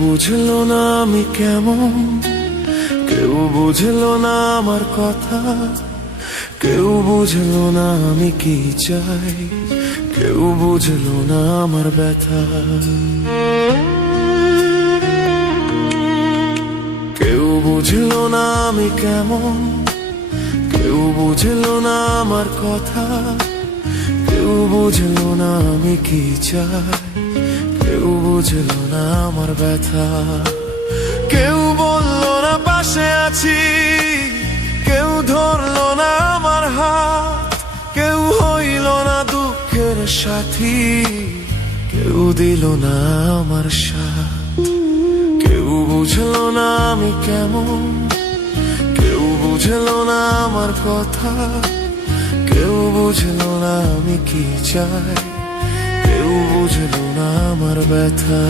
বুঝলো না আমি কেমন, কেউ বুঝলো না আমার কথা, কেউ বুঝলো না আমি কি চাই, কেউ বুঝলো না আমার ব্যথা। কেউ বুঝলো না আমি কেমন, কেউ বুঝলো না আমার কথা, কেউ বুঝলো না আমি কি চাই, কেউ বুঝলো না আমার ব্যথা। কেউ বললো না পাশে আছি, কেউ ধরলো না আমার হাত, কেউ হইল না দুঃখের সাথী, কেউ দিল না আমার সাথ। কেউ বুঝলো না আমি কেমন, কেউ বুঝলো না আমার কথা, কেউ বুঝলো না আমি কি চাই, কেউ বুঝলো না আমার ব্যথা।